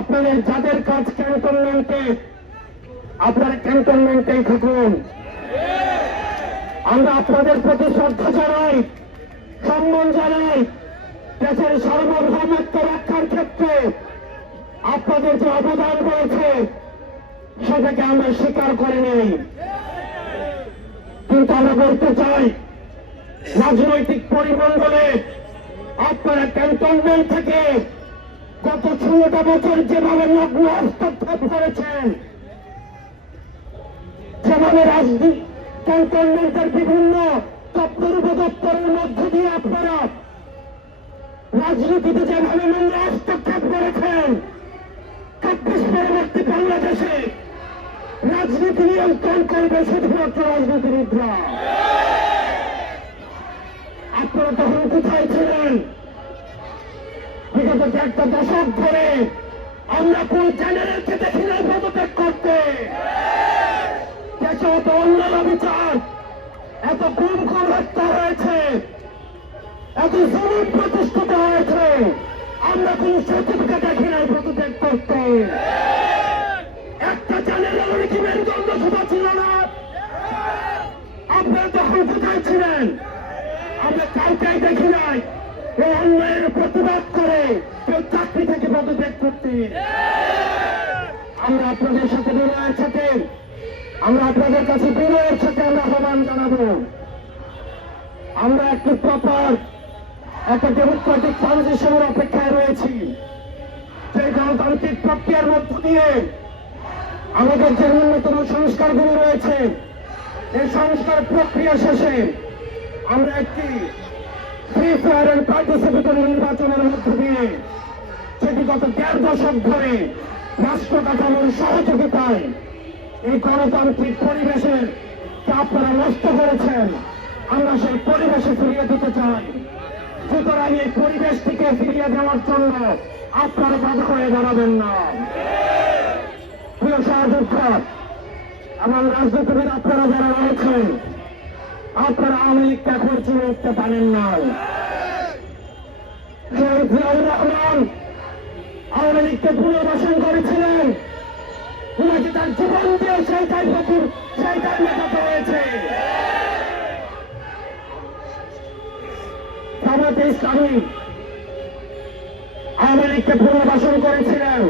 আপনাদের যাদের কাজ ক্যান্টনমেন্টে, আপনারা ক্যান্টনমেন্টেই থাকুন। আমরা আপনাদের প্রতি শ্রদ্ধা জানাই, সম্মান জানাই। দেশের সার্বভৌমত্ব রক্ষার ক্ষেত্রে আপনাদের যে অবদান রয়েছে সেটাকে আমরা স্বীকার করে নেই। কিন্তু আমরা বলতে চাই, রাজনৈতিক পরিমণ্ডলে আপনারা ক্যান্টনমেন্ট থেকে গত 16টা বছর যেভাবে নগ্ন হস্তক্ষেপ করেছেন, যেভাবে ক্যান্টনমেন্টের বিভিন্ন দপ্তর উপদপ্তরের মধ্য দিয়ে আপনারা রাজনীতিতে যেভাবে নোংরা হস্তক্ষেপ করেছেন, ২৪ পরবর্তী বাংলাদেশে রাজনীতি নিয়ন্ত্রণ করবে শুধুমাত্র রাজনীতিবিদরা। আপনারা তখন কোথায় ছিলেন? বিগত একটা দশক ধরে আমরা কোন চ্যানেলকে দেখি না পদত্যাগ করতে। দেশে এত অন্যান্য বিচার, এত গুম খুন হত্যা হয়েছে, এত জমিন প্রতিষ্ঠিত হয়েছে, আমরা কোন সার্টিফিকেট দেখি নাই পদত্যাগ করতে। একটা চ্যানেলের কি মেরুদণ্ড সভা ছিল না? আপনারা তখন কোথায় ছিলেন? আমরা কাউকেই দেখি নাই এই অন্যায়ের প্রতিবাদ করে কেউ চাকরি থেকে পদত্যাগ করতে। আমরা আপনাদের সাথে বিনয়ের সাথে, আমরা আপনাদের কাছে বিনয়ের সাথে আমরা আহ্বান জানাবো। আমরা একটি প্রপার একটা ডেমোক্রেটিক ট্রানজিশনের অপেক্ষায় রয়েছি, যে গণতান্ত্রিক প্রক্রিয়ার মধ্য দিয়ে আমাদের যে ন্যূনতম সংস্কারগুলো রয়েছে, এই সংস্কার প্রক্রিয়া শেষে আমরা একটি ফ্রি ফেয়ার এন্ড পার্টিসিপেটরি নির্বাচনের মধ্য দিয়ে, যেটি গত ১.৫ দশক ধরে রাষ্ট্র কাঠামোর সহযোগিতায় এই গণতান্ত্রিক পরিবেশের যা আপনারা নষ্ট করেছেন, আমরা সেই পরিবেশে ফিরিয়ে দিতে চাই। সুতরাং এই পরিবেশটিকে ফিরিয়ে দেওয়ার জন্য আপনারা বাধা হয়ে দাঁড়াবেন না। প্রিয় সহযোদ্ধা এবং রাজনীতিবিদ আপনারা যারা রয়েছেন, আপনারা আওয়ামী লীগকে এখন চিনে উঠতে পারেন না। শহীদ জিয়াউর রহমান আওয়ামী লীগকে পুনর্বাসন করেছিলেন, উনাকে তার জীবন দিয়ে সেইটাই মেটাতে হয়েছে। জামাতে ইসলামী আওয়ামী লীগকে পুনর্বাসন করেছিলেন,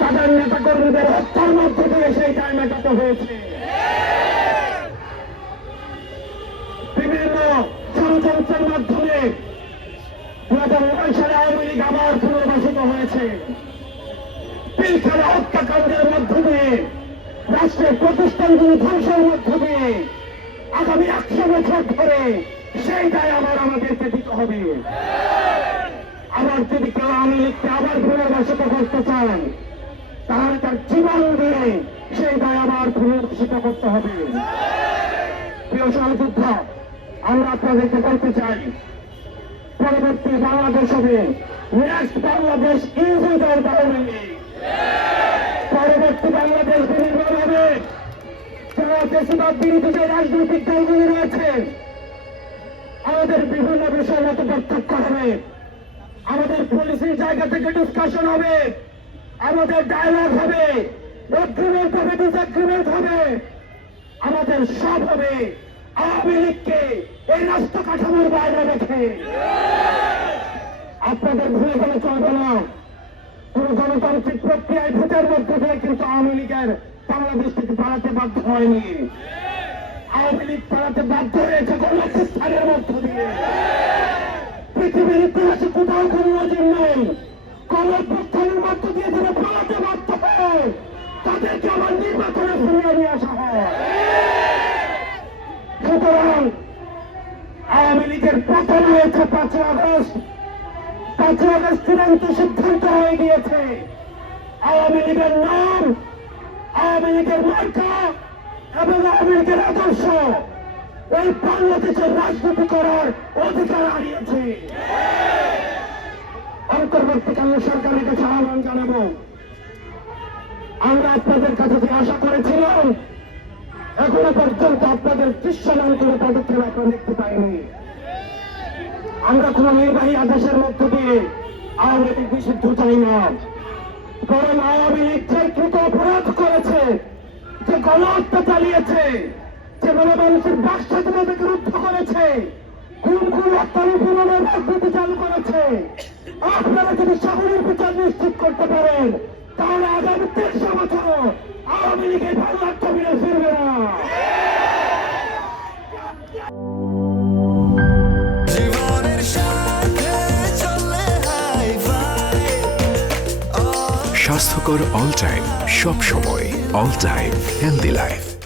তাদের নেতা কর্মীদের হত্যার মধ্য দিয়ে সেইটাই মেটাতে হয়েছে। বিভিন্ন ষড়যন্ত্রের মাধ্যমে ২০০৯ সালে আওয়ামী লীগ আবার পুনর্বাসিত হয়েছে। পিলখানা হত্যাকাণ্ডের মধ্য দিয়ে, রাষ্ট্রের প্রতিষ্ঠানগুলি ধ্বংসের মধ্য দিয়ে আগামী ১০০ বছর ধরে সেই দায় আবার আমাদেরকে দিতে হবে। আবার যদি কেউ আওয়ামী লীগকে আবার পুনর্বাসিত করতে চান, তাহলে তার জীবন দিয়ে সেই দায় আবার পুনর্বাসিত করতে হবে। প্রিয় সহযোদ্ধা, আমরা আপনাদেরকে বলতে চাই, পরবর্তী বাংলাদেশ হবে next Bangladesh is without Awami League. পরবর্তী বাংলাদেশ বিনির্মাণ হবে যারা বেশিরভাগ বিরোধী যে রাজনৈতিক দলগুলি রয়েছে, আমাদের বিভিন্ন বিষয় মতো পার্থক্য হবে, আমাদের পলিসির জায়গা থেকে ডিসকাশন হবে, আমাদের ডায়ালগ হবে, এগ্রিমেন্ট হবে, ডিসএগ্রিমেন্ট হবে, আমাদের সব হবে আওয়ামী লীগকে এই রাষ্ট্র কাঠামোর বাইরে রেখে। আপনাদের ভুলে গেলে চলবে না, কোন গণতান্ত্রিক প্রক্রিয়ায় ভোটের মধ্যে দিয়ে কিন্তু আওয়ামী লীগের বাংলাদেশ থেকে পালাতে বাধ্য হয়নি। আওয়ামী লীগ পালাতে বাধ্য হয়েছে গণঅভ্যুত্থানের মধ্য দিয়ে। পৃথিবীর ইতিহাসে কোথাও কোন নজির নেই। গণঅভ্যুত্থানের মধ্য দিয়ে যারা পালাতে বাধ্য হয়, তাদেরকে আবার নির্বাচনে ফিরিয়ে নিয়ে আসা হয়। সুতরাং আওয়ামী লীগের পতন হয়েছে ৫ই আগস্ট। ৫ই আগস্ট চূড়ান্ত সিদ্ধান্ত হয়ে গিয়েছে। আওয়ামী লীগের নাম, আওয়ামী লীগের মার্কা এবং আওয়ামী লীগের আদর্শ এই বাংলাদেশের রাজনীতি করার অধিকার হারিয়েছে। অন্তর্বর্তীকালীন সরকারের কাছে আহ্বান জানাবো, আমরা আপনাদের কাছে যে আশা করেছিলাম, এখনো পর্যন্ত আপনাদের দৃশ্যমান কোন পদক্ষেপ আমরা দেখতে পাইনি। আমরা কোন নির্বাহী আদেশের মধ্য দিয়ে আওয়ামী লীগ নিষিদ্ধ চাই না, বরং আওয়ামী লীগ যে কৃত অপরাধ করেছে, যে গণহত্যা চালিয়েছে, যে মানুষের বাক স্বাধীনতাকে রুদ্ধ করেছে, খুন হত্যার উপরের রাজনীতি চালু করেছে, আপনারা যদি সকলের বিচার নিশ্চিত করতে পারেন তাহলে আগামী 300 বছর আওয়ামী লীগের বাংলার জমিনে ফিরবে না। স্বাস্থ্যকর অল টাইম, সব সময় অল টাইম হেলদি লাইফ।